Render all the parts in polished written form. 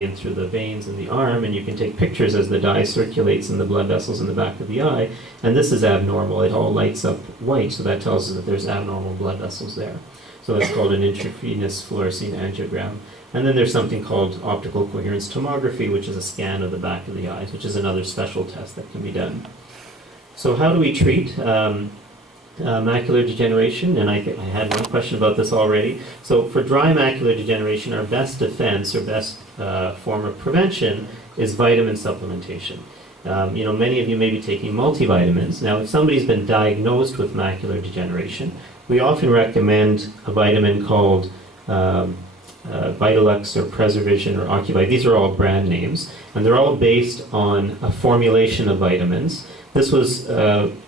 in through the veins in the arm, and you can take pictures as the dye circulates in the blood vessels in the back of the eye, and this is abnormal. It all lights up white, so that tells us that there's abnormal blood vessels there. So that's called an intravenous fluorescein angiogram. And then there's something called optical coherence tomography, which is a scan of the back of the eyes, which is another special test that can be done. So how do we treat macular degeneration? And I had one question about this already. So for dry macular degeneration, our best defense or best form of prevention is vitamin supplementation. Many of you may be taking multivitamins. Now, if somebody's been diagnosed with macular degeneration, we often recommend a vitamin called Vitalux or Preservision or Ocuvite. These are all brand names, and they're all based on a formulation of vitamins. This was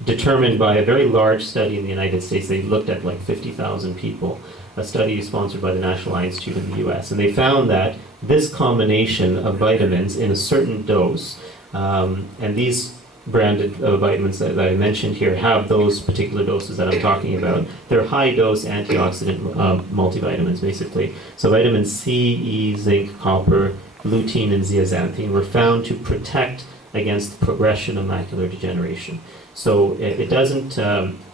determined by a very large study in the United States. They looked at like 50,000 people, a study sponsored by the National Eye Institute in the US. And they found that this combination of vitamins in a certain dose, and these branded vitamins that I mentioned here have those particular doses that I'm talking about. They're high-dose antioxidant multivitamins, basically. So vitamins C, E, zinc, copper, lutein, and zeaxanthin were found to protect against the progression of macular degeneration. So it doesn't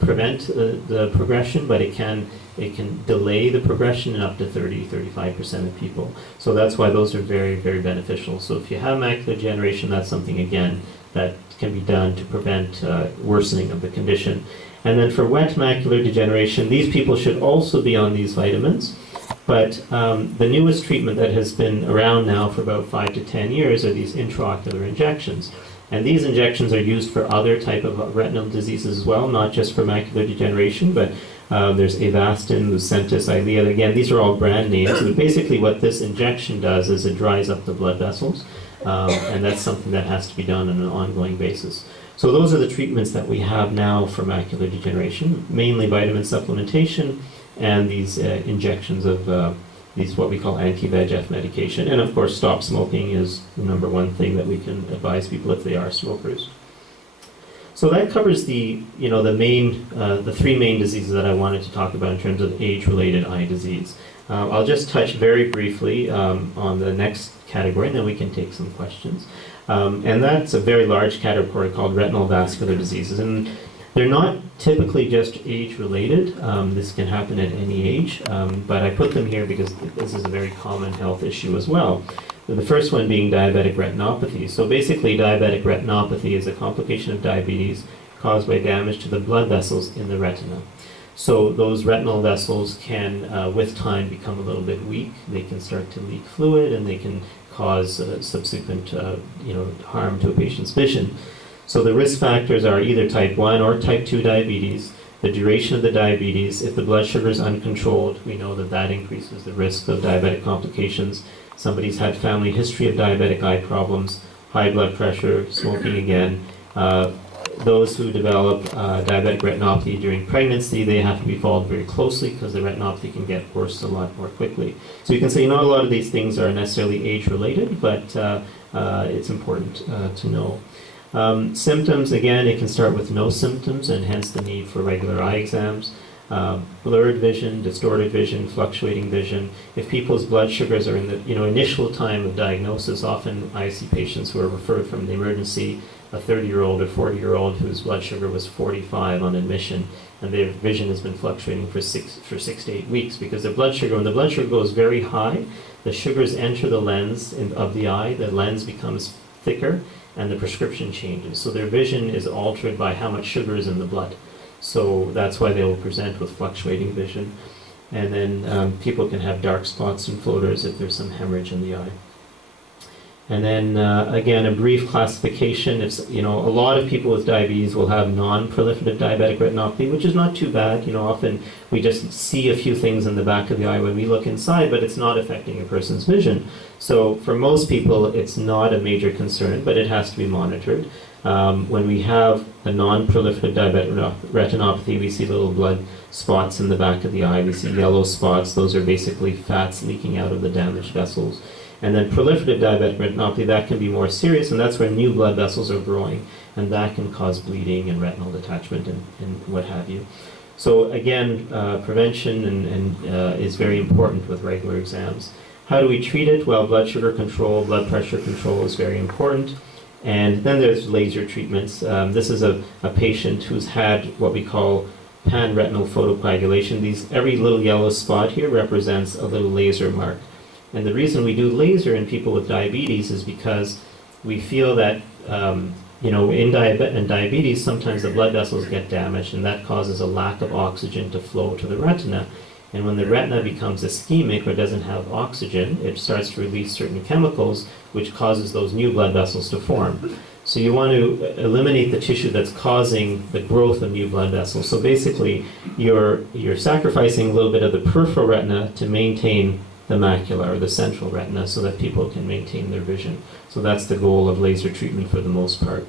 prevent the progression, but it can delay the progression in up to 30-35% of people. So that's why those are very, very beneficial. So if you have macular degeneration, that's something, again, that can be done to prevent worsening of the condition. And then for wet macular degeneration, these people should also be on these vitamins. But the newest treatment that has been around now for about 5 to 10 years are these intraocular injections. And these injections are used for other type of retinal diseases as well, not just for macular degeneration, but there's Avastin, Lucentis, Eylea. Again, these are all brand names. But basically what this injection does is it dries up the blood vessels, and that's something that has to be done on an ongoing basis. So those are the treatments that we have now for macular degeneration, mainly vitamin supplementation, and these injections of these what we call anti-VEGF medication. And of course, stop smoking is the number one thing that we can advise people if they are smokers. So that covers the three main diseases that I wanted to talk about in terms of age-related eye disease. I'll just touch very briefly on the next category, and then we can take some questions. And that's a very large category called retinal vascular diseases. And they're not typically just age-related. This can happen at any age, but I put them here because this is a very common health issue as well. The first one being diabetic retinopathy. So basically, diabetic retinopathy is a complication of diabetes caused by damage to the blood vessels in the retina. So those retinal vessels can, with time, become a little bit weak. They can start to leak fluid, and they can cause subsequent harm to a patient's vision. So the risk factors are either type 1 or type 2 diabetes, the duration of the diabetes. If the blood sugar is uncontrolled, we know that that increases the risk of diabetic complications. Somebody's had family history of diabetic eye problems, high blood pressure, smoking again. Those who develop diabetic retinopathy during pregnancy, they have to be followed very closely because the retinopathy can get worse a lot more quickly. So you can say not a lot of these things are necessarily age-related, but it's important to know. Symptoms, again, it can start with no symptoms, and hence the need for regular eye exams. Blurred vision, distorted vision, fluctuating vision. If people's blood sugars are in the initial time of diagnosis, often I see patients who are referred from the emergency, a 30-year-old or 40-year-old whose blood sugar was 45 on admission, and their vision has been fluctuating for 6 to 8 weeks because their blood sugar, when the blood sugar goes very high, the sugars enter the lens of the eye, the lens becomes thicker, and the prescription changes. So their vision is altered by how much sugar is in the blood. So that's why they will present with fluctuating vision. And then people can have dark spots and floaters if there's some hemorrhage in the eye. And then again, a brief classification. A lot of people with diabetes will have non-proliferative diabetic retinopathy, which is not too bad. Often we just see a few things in the back of the eye when we look inside, but it's not affecting a person's vision. So for most people, it's not a major concern, but it has to be monitored. When we have a non-proliferative diabetic retinopathy, we see little blood spots in the back of the eye. We see yellow spots. Those are basically fats leaking out of the damaged vessels. And then proliferative diabetic retinopathy, that can be more serious, and that's where new blood vessels are growing, and that can cause bleeding and retinal detachment and what have you. So again, prevention is very important with regular exams. How do we treat it? Well, blood sugar control, blood pressure control is very important. And then there's laser treatments. This is a patient who's had what we call pan-retinal photocoagulation. Every little yellow spot here represents a little laser mark. And the reason we do laser in people with diabetes is because we feel that in diabetes, sometimes the blood vessels get damaged, and that causes a lack of oxygen to flow to the retina. And when the retina becomes ischemic or doesn't have oxygen, it starts to release certain chemicals, which causes those new blood vessels to form. So you want to eliminate the tissue that's causing the growth of new blood vessels. So basically, you're sacrificing a little bit of the peripheral retina to maintain the macula or the central retina so that people can maintain their vision. So that's the goal of laser treatment for the most part.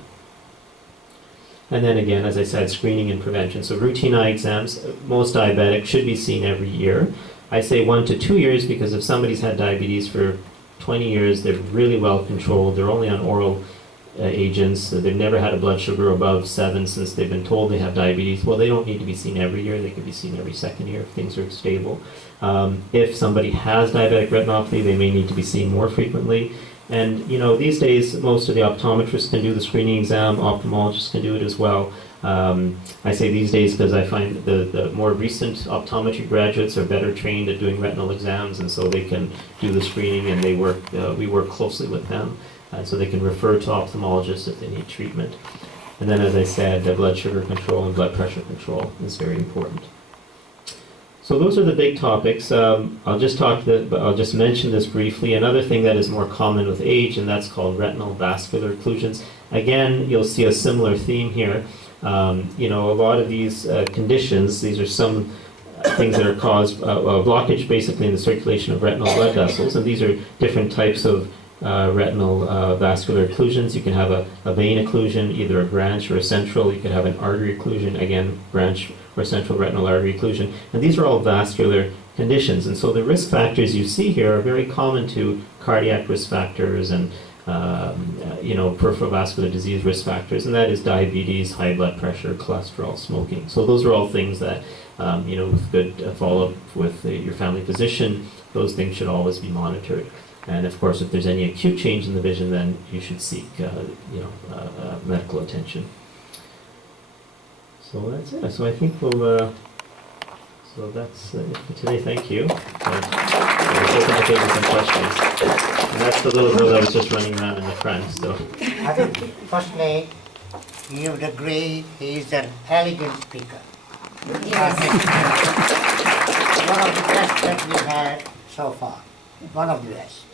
And then again, as I said, screening and prevention. So routine eye exams, most diabetics should be seen every year. I say 1 to 2 years because if somebody's had diabetes for 20 years, they're really well controlled, they're only on oral agents, they've never had a blood sugar above 7 since they've been told they have diabetes, well, they don't need to be seen every year, they could be seen every second year if things are stable. If somebody has diabetic retinopathy, they may need to be seen more frequently. And these days, most of the optometrists can do the screening exam, ophthalmologists can do it as well. I say these days because I find the more recent optometry graduates are better trained at doing retinal exams, and so they can do the screening, and we work closely with them, so they can refer to ophthalmologists if they need treatment. And then, as I said, blood sugar control and blood pressure control is very important. So those are the big topics. I'll just mention this briefly. Another thing that is more common with age, and that's called retinal vascular occlusions. Again, you'll see a similar theme here. A lot of these conditions, these are some things that are caused, blockage basically in the circulation of retinal blood vessels, and these are different types of retinal vascular occlusions. You can have a vein occlusion, either a branch or a central. You could have an artery occlusion, again, branch or central retinal artery occlusion. And these are all vascular conditions. And so the risk factors you see here are very common to cardiac risk factors and peripheral vascular disease risk factors, and that is diabetes, high blood pressure, cholesterol, smoking. So those are all things that, with good follow-up with your family physician, those things should always be monitored. And of course, if there's any acute change in the vision, then you should seek, medical attention. So that's it. So I think we'll. So that's it for today. Thank you. Let's open the table some questions. And that's the little girl that was just running around in the front. So. I think, firstly, you would agree he is an elegant speaker. Yes. One of the best that we had so far. One of the best.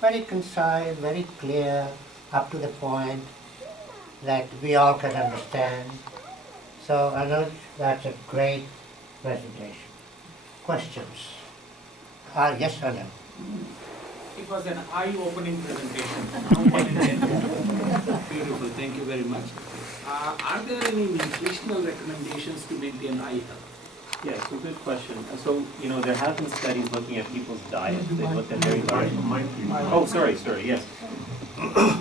Very concise, very clear, up to the point that we all can understand. So Anuj, that's a great presentation. Questions? Yes or no? It was an eye-opening presentation. No pun intended. Beautiful, thank you very much. Are there any nutritional recommendations to maintain eye health? Yeah, so good question. So, there have been studies looking at people's diet. They looked at very large. Oh, sorry, yes.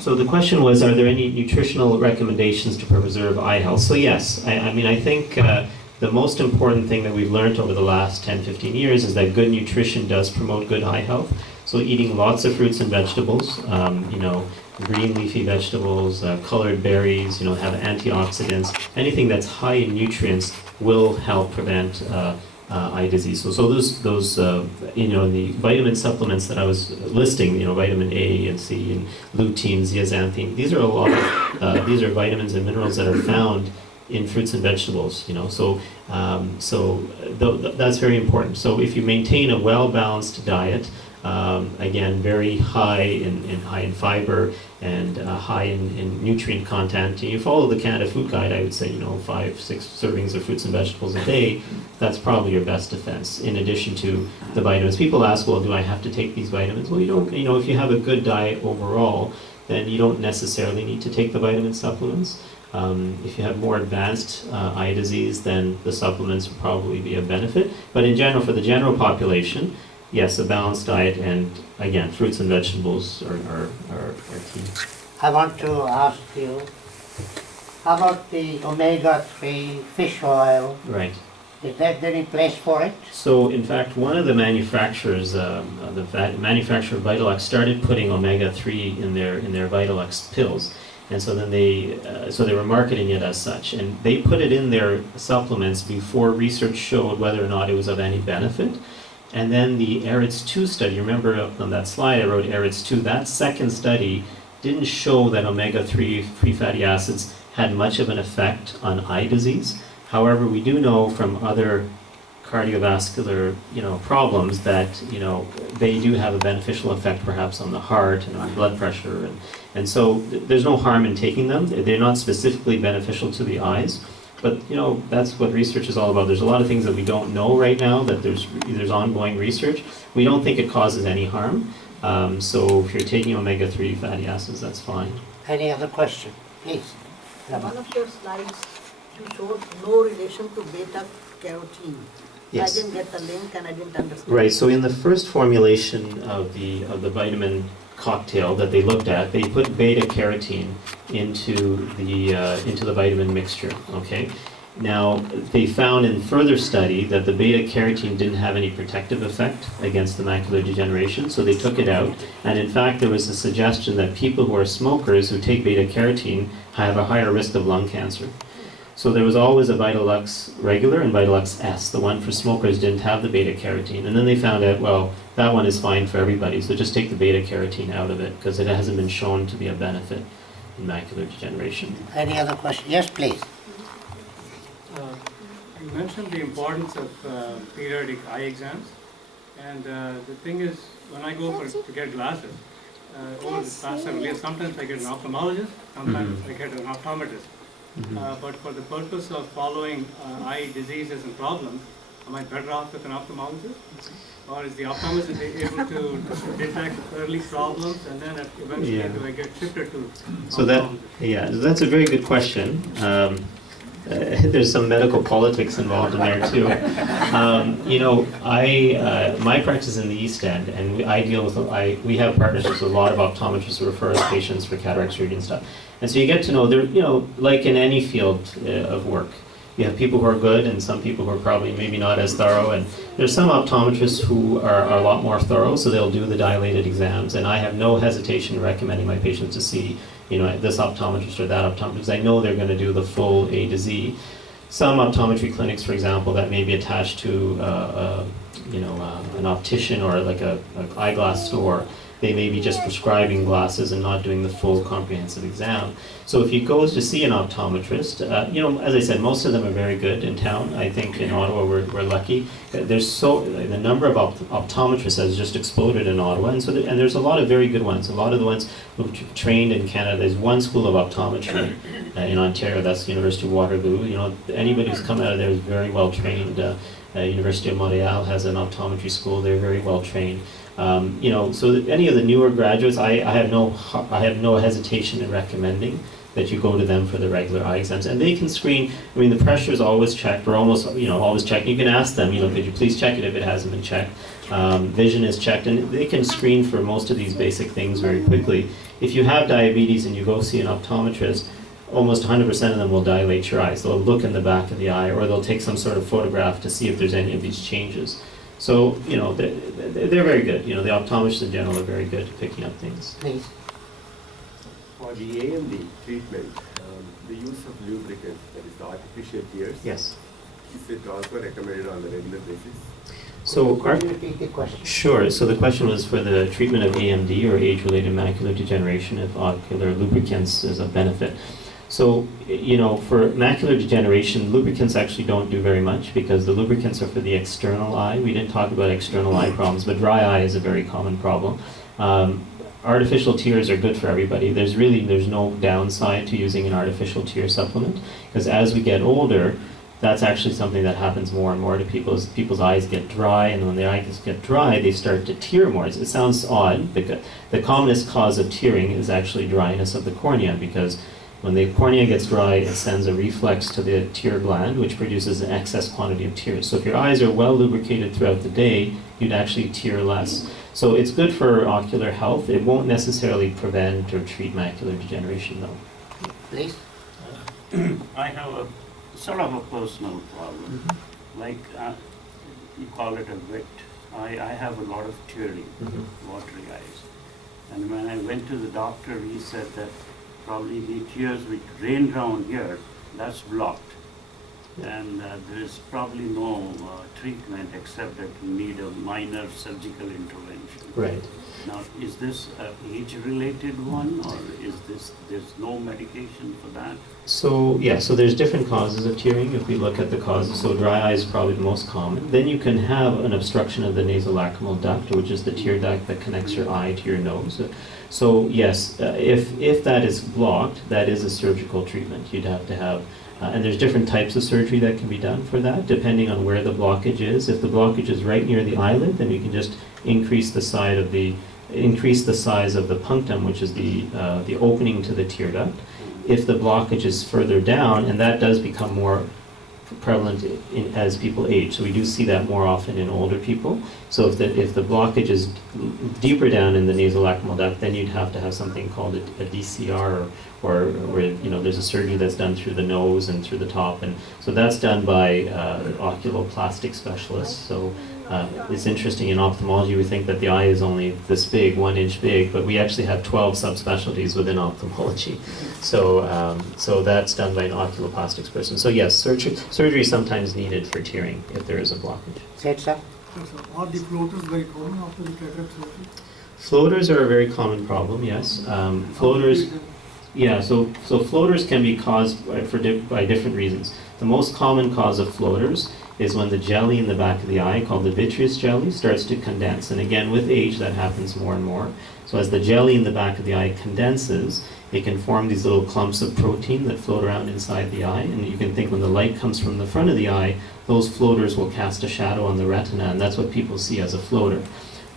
So the question was, are there any nutritional recommendations to preserve eye health? So yes, I think the most important thing that we've learned over the last 10, 15 years is that good nutrition does promote good eye health. So eating lots of fruits and vegetables, green leafy vegetables, colored berries, have antioxidants, anything that's high in nutrients will help prevent eye disease. So those the vitamin supplements that I was listing, vitamin A and C and lutein, zeaxanthin, these are these are vitamins and minerals that are found in fruits and vegetables. That's very important. So if you maintain a well-balanced diet, again, very high in fiber and high in nutrient content. And you follow the Canada Food Guide, I would say, 5-6 servings of fruits and vegetables a day. That's probably your best defense. In addition to the vitamins, people ask, well, do I have to take these vitamins? Well, you don't. If you have a good diet overall, then you don't necessarily need to take the vitamin supplements. If you have more advanced eye disease, then the supplements will probably be of benefit. But in general, for the general population, yes, a balanced diet, and again, fruits and vegetables are key. I want to ask you, how about the omega-3 fish oil Right. Is there any place for it? So in fact, one of the manufacturers, manufacturer of Vitalux, started putting omega-3 in their Vitalux pills. And so then they were marketing it as such. And they put it in their supplements before research showed whether or not it was of any benefit. And then the ARIDS-2 study, remember on that slide I wrote ARIDS-2, that second study didn't show that omega-3 free fatty acids had much of an effect on eye disease. However, we do know from other cardiovascular, problems that, they do have a beneficial effect perhaps on the heart and on blood pressure. And so there's no harm in taking them. They're not specifically beneficial to the eyes. But, that's what research is all about. There's a lot of things that we don't know right now, that there's ongoing research. We don't think it causes any harm. So if you're taking omega-3 fatty acids, that's fine. Any other question? Please. One of your slides, you showed no relation to beta carotene. Yes. I didn't get the link and I didn't understand. Right, so in the first formulation of the vitamin cocktail that they looked at, they put beta carotene into the vitamin mixture, okay? Now, they found in further study that the beta carotene didn't have any protective effect against the macular degeneration, so they took it out. And in fact, there was a suggestion that people who are smokers who take beta carotene have a higher risk of lung cancer. So there was always a Vitalux regular and Vitalux S. The one for smokers didn't have the beta carotene. And then they found out, well, that one is fine for everybody, so just take the beta carotene out of it because it hasn't been shown to be a benefit in macular degeneration. Any other question? Yes, please. You mentioned the importance of periodic eye exams, and the thing is, when I go to get glasses, over the past several years, sometimes I get an ophthalmologist, sometimes I get an optometrist. But for the purpose of following eye diseases and problems, am I better off with an ophthalmologist? Or is the optometrist able to detect early problems and then eventually do I get shifted to ophthalmologist? That's a very good question. There's some medical politics involved in there too. My practice is in the East End, and we have partnerships with a lot of optometrists who refer us patients for cataract surgery and stuff. And so you get to know, like in any field of work, you have people who are good and some people who are probably maybe not as thorough. And there's some optometrists who are a lot more thorough, so they'll do the dilated exams. And I have no hesitation in recommending my patients to see this optometrist or that optometrist. I know they're going to do the full A to Z. Some optometry clinics, for example, that may be attached to an optician or like an eyeglass store, they may be just prescribing glasses and not doing the full comprehensive exam. So if you go to see an optometrist, as I said, most of them are very good in town. I think in Ottawa we're lucky. The number of optometrists has just exploded in Ottawa, and there's a lot of very good ones. A lot of the ones who've trained in Canada. There's one school of optometry in Ontario. That's the University of Waterloo. Anybody who's come out of there is very well trained. University of Montreal has an optometry school. They're very well trained. So any of the newer graduates, I have no hesitation in recommending that you go to them for the regular eye exams, and they can screen. I mean, the pressure is always checked, or almost, always checked. You can ask them, could you please check it if it hasn't been checked. Vision is checked, and they can screen for most of these basic things very quickly. If you have diabetes and you go see an optometrist, almost 100% of them will dilate your eyes. They'll look in the back of the eye, or they'll take some sort of photograph to see if there's any of these changes. So, they're very good. The optometrists in general are very good at picking up things. Please. For the AMD treatment, the use of lubricants, that is the artificial tears, Yes. is it also recommended on a regular basis? So, Could you repeat the question? sure. So the question was for the treatment of AMD or age-related macular degeneration, if ocular lubricants is a benefit. So, for macular degeneration, lubricants actually don't do very much because the lubricants are for the external eye. We didn't talk about external eye problems, but dry eye is a very common problem. Artificial tears are good for everybody. There's no downside to using an artificial tear supplement because as we get older, that's actually something that happens more and more to people. As people's eyes get dry, and when the eyes get dry, they start to tear more. It sounds odd, because the commonest cause of tearing is actually dryness of the cornea because when the cornea gets dry, it sends a reflex to the tear gland, which produces an excess quantity of tears. So if your eyes are well lubricated throughout the day, you'd actually tear less. So it's good for ocular health. It won't necessarily prevent or treat macular degeneration, though. Please. I have a sort of a personal problem. like you call it a wet. I have a lot of teary, watery eyes. And when I went to the doctor, he said that probably the tears which rain down here, that's blocked. And there is probably no treatment except that you need a minor surgical intervention. Right. Now, is this an age-related one, or is there's no medication for that? So yeah, so there's different causes of tearing if we look at the causes. So dry eye is probably the most common. Then you can have an obstruction of the nasolacrimal duct, which is the tear duct that connects your eye to your nose. So yes, if that is blocked, that is a surgical treatment. You'd have to have, and there's different types of surgery that can be done for that, depending on where the blockage is. If the blockage is right near the eyelid, then you can just increase the size of the punctum, which is the opening to the tear duct. If the blockage is further down, and that does become more prevalent as people age, so we do see that more often in older people. So if the blockage is deeper down in the nasolacrimal duct, then you'd have to have something called a DCR, or there's a surgery that's done through the nose and through the top, and so that's done by oculoplastic specialists. So it's interesting, in ophthalmology we think that the eye is only this big, 1 inch big, but we actually have 12 subspecialties within ophthalmology. So that's done by an oculoplastic person. So yes, surgery is sometimes needed for tearing if there is a blockage. Said, sir? Are the floaters very common after the cataract surgery? Floaters are a very common problem, yes. Floaters, yeah, so floaters can be caused by different reasons. The most common cause of floaters is when the jelly in the back of the eye, called the vitreous jelly, starts to condense. And again, with age, that happens more and more. So as the jelly in the back of the eye condenses, it can form these little clumps of protein that float around inside the eye. And you can think when the light comes from the front of the eye, those floaters will cast a shadow on the retina, and that's what people see as a floater.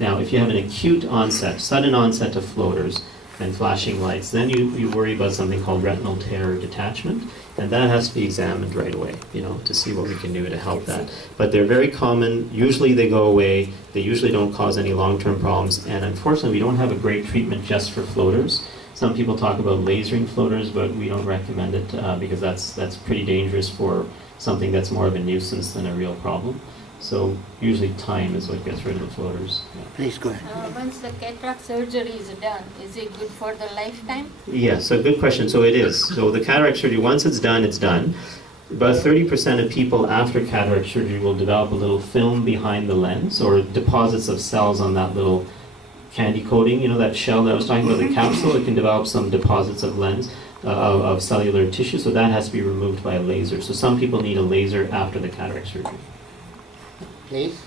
Now, if you have an acute onset, sudden onset of floaters and flashing lights, then you worry about something called retinal tear or detachment, and that has to be examined right away, to see what we can do to help that. But they're very common. Usually they go away. They usually don't cause any long-term problems, and unfortunately we don't have a great treatment just for floaters. Some people talk about lasering floaters, but we don't recommend it because that's pretty dangerous for something that's more of a nuisance than a real problem. So usually time is what gets rid of the floaters. Yeah. Please go ahead. Once the cataract surgery is done, is it good for the lifetime? Yes, so good question. So it is. So the cataract surgery, once it's done, it's done. About 30% of people after cataract surgery will develop a little film behind the lens, or deposits of cells on that little candy coating, that shell that I was talking about, the capsule. It can develop some deposits of lens, of cellular tissue, so that has to be removed by a laser. So some people need a laser after the cataract surgery. Please?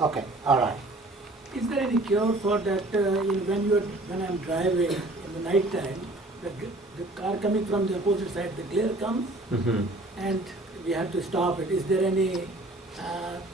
Okay, all right. Is there any cure for that when I'm driving in the night time, the car coming from the opposite side, the glare comes and we have to stop it. Is there any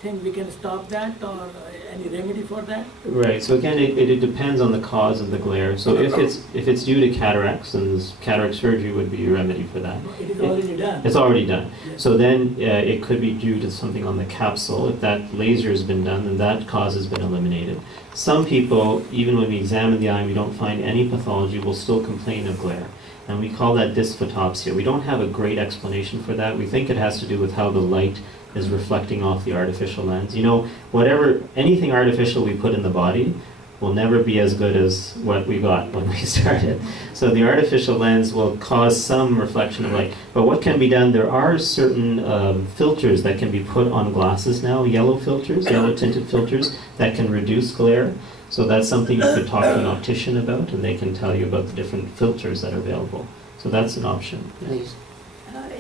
thing we can stop that, or any remedy for that? Right. So again, it depends on the cause of the glare. So if it's due to cataracts, then cataract surgery would be a remedy for that. It is already done. It's already done. Yes. So then it could be due to something on the capsule. If that laser has been done, then that cause has been eliminated. Some people, even when we examine the eye and we don't find any pathology, will still complain of glare. And we call that dysphotopsia. We don't have a great explanation for that. We think it has to do with how the light is reflecting off the artificial lens. Anything artificial we put in the body will never be as good as what we got when we started. So the artificial lens will cause some reflection of light. But what can be done, there are certain filters that can be put on glasses now, yellow tinted filters, that can reduce glare. So that's something you could talk to an optician about, and they can tell you about the different filters that are available. So that's an option. Yeah. Please.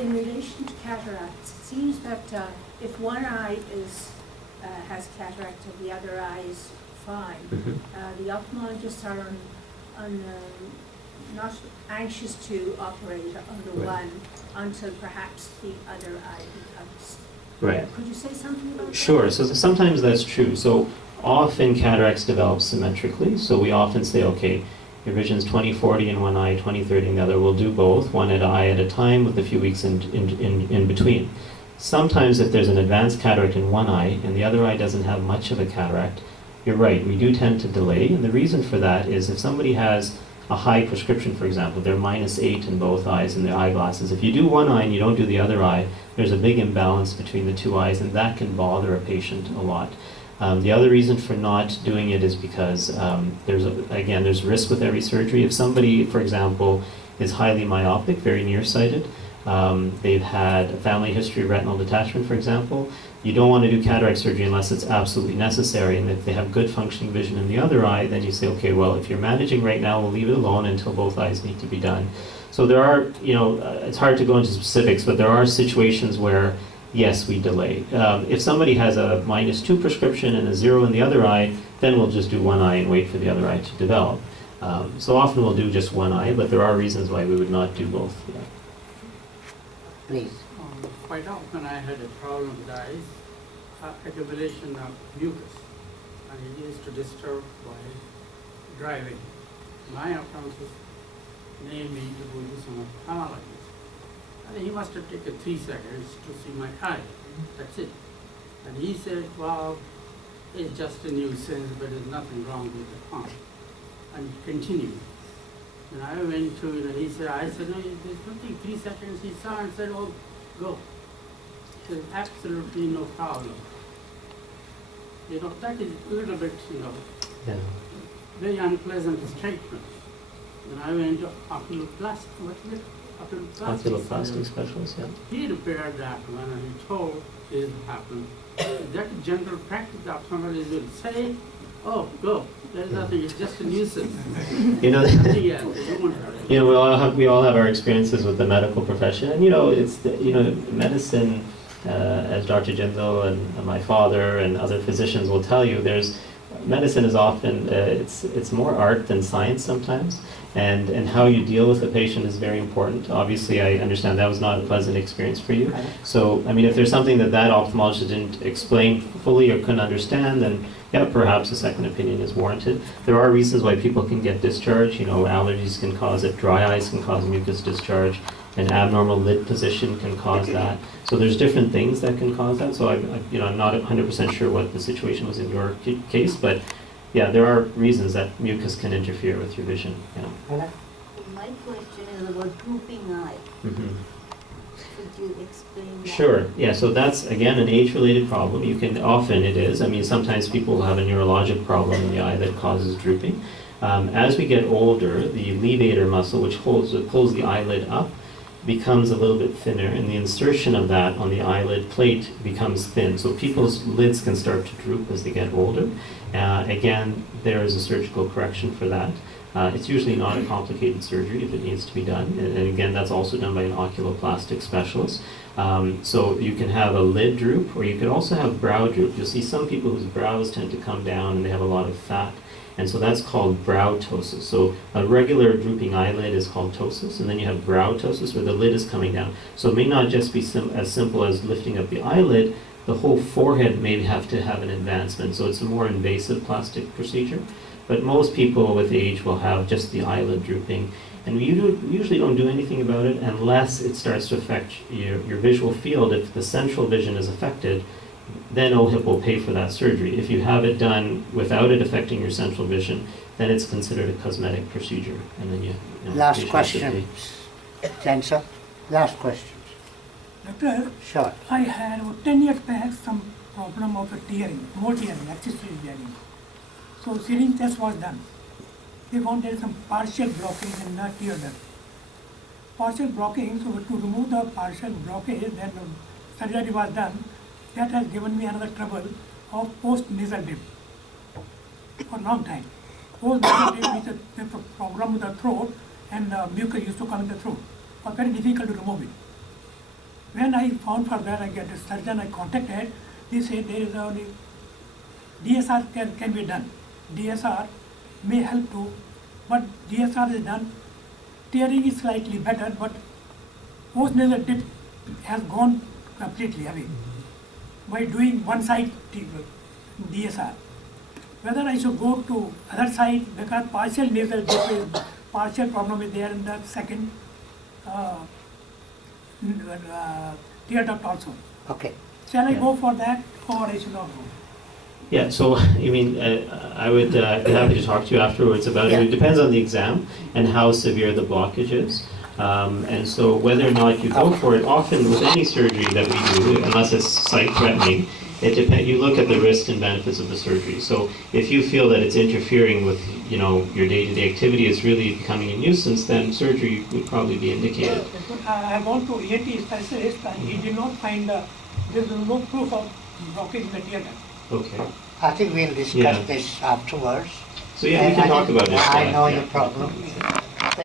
In relation to cataracts, it seems that if one eye has cataract and the other eye is fine, the ophthalmologists are not anxious to operate on the one until perhaps the other eye becomes. Right. Could you say something about that? Sure. So sometimes that's true. So often cataracts develop symmetrically. So we often say, okay, your vision's 20/40 in one eye, 20/30 in the other. We'll do both, one eye at a time with a few weeks in between. Sometimes if there's an advanced cataract in one eye and the other eye doesn't have much of a cataract, you're right, we do tend to delay. And the reason for that is if somebody has a high prescription, for example, they're -8 in both eyes in their eyeglasses. If you do one eye and you don't do the other eye, there's a big imbalance between the two eyes, and that can bother a patient a lot. The other reason for not doing it is because there's risk with every surgery. If somebody, for example, is highly myopic, very nearsighted, they've had a family history of retinal detachment, for example, you don't want to do cataract surgery unless it's absolutely necessary. And if they have good functioning vision in the other eye, then you say, okay, well, if you're managing right now, we'll leave it alone until both eyes need to be done. So there are, it's hard to go into specifics, but there are situations where, yes, we delay. If somebody has a -2 prescription and a 0 in the other eye, then we'll just do one eye and wait for the other eye to develop. So often we'll do just one eye, but there are reasons why we would not do both. Yeah. Please. Quite often I had a problem with eyes, accumulation of mucus, and it used to disturb while driving. My optometrist named me to go to some ophthalmologist. And he must have taken 3 seconds to see my eye. That's it. And he said, well, it's just a nuisance, but there's nothing wrong with the pump. And he continued. And I went to, he said, no, there's nothing. 3 seconds he saw and said, oh, go. There's absolutely no problem. That is a little bit, Yeah. very unpleasant statement. And I went to oculoplastic, what is it? Oculoplastic specialist, yeah. He repaired that one and he told this happened. That general practice, the ophthalmologist will say, oh, go. There's nothing, it's just a nuisance. You know, Nothing else. They don't want to- we all have our experiences with the medical profession, and medicine, as Dr. Jindal and my father and other physicians will tell you, medicine is often it's more art than science sometimes, and how you deal with the patient is very important. Obviously, I understand that was not a pleasant experience for you. So, I mean, if there's something that ophthalmologist didn't explain fully or couldn't understand, then yeah, perhaps a second opinion is warranted. There are reasons why people can get discharge. Allergies can cause it, dry eyes can cause mucus discharge, an abnormal lid position can cause that. So there's different things that can cause that. So I'm not 100% sure what the situation was in your case, but yeah, there are reasons that mucus can interfere with your vision. Yeah. My question is about drooping eye. Mm-hmm. Could you explain that? Sure. Yeah. So that's again an age-related problem. It is. I mean, sometimes people will have a neurologic problem in the eye that causes drooping. As we get older, the levator muscle, which pulls the eyelid up, becomes a little bit thinner, and the insertion of that on the eyelid plate becomes thin. So people's lids can start to droop as they get older. Again, there is a surgical correction for that. It's usually not a complicated surgery if it needs to be done. And again, that's also done by an oculoplastic specialist. So you can have a lid droop, or you could also have brow droop. You'll see some people whose brows tend to come down and they have a lot of fat. And so that's called brow ptosis. So a regular drooping eyelid is called ptosis, and then you have brow ptosis where the lid is coming down. So it may not just be as simple as lifting up the eyelid, the whole forehead may have to have an advancement. So it's a more invasive plastic procedure. But most people with age will have just the eyelid drooping. And we usually don't do anything about it unless it starts to affect your visual field. If the central vision is affected, then OHIP will pay for that surgery. If you have it done without it affecting your central vision, then it's considered a cosmetic procedure. And then Last question. Answer. Last questions. Doctor, Sure. I had 10 years back some problem of tearing, more tearing, excessive tearing. So sealing test was done. They found there is some partial blockage in the tear duct. Partial blocking, so to remove the partial blockage, then surgery was done. That has given me another trouble of post-nasal drip for a long time. Post-nasal drip is a problem with the throat, and the mucus used to come in the throat. It was very difficult to remove it. When I found for that, I get a surgeon I contacted. They said there is only DSR can be done. DSR may help too, but DSR is done. Tearing is slightly better, but post-nasal drip has gone completely away by doing one side DSR. Whether I should go to other side because partial nasal drip is partial problem is there in the second tear duct also. Okay. Shall I go for that or I should not go? Yeah, so, I mean, I would be happy to talk to you afterwards about it. Yeah. It depends on the exam and how severe the blockage is. And so whether or not you go for it, often with any surgery that we do, unless it's sight-threatening, you look at the risks and benefits of the surgery. So if you feel that it's interfering with, you know, your day-to-day activity, it's really becoming a nuisance, then surgery would probably be indicated. I gone to ENT specialist and he did not find, there is no proof of blockage in the tear duct. Okay. I think we'll discuss Yeah. this afterwards. So yeah, we can talk about it. I know yeah. your problem.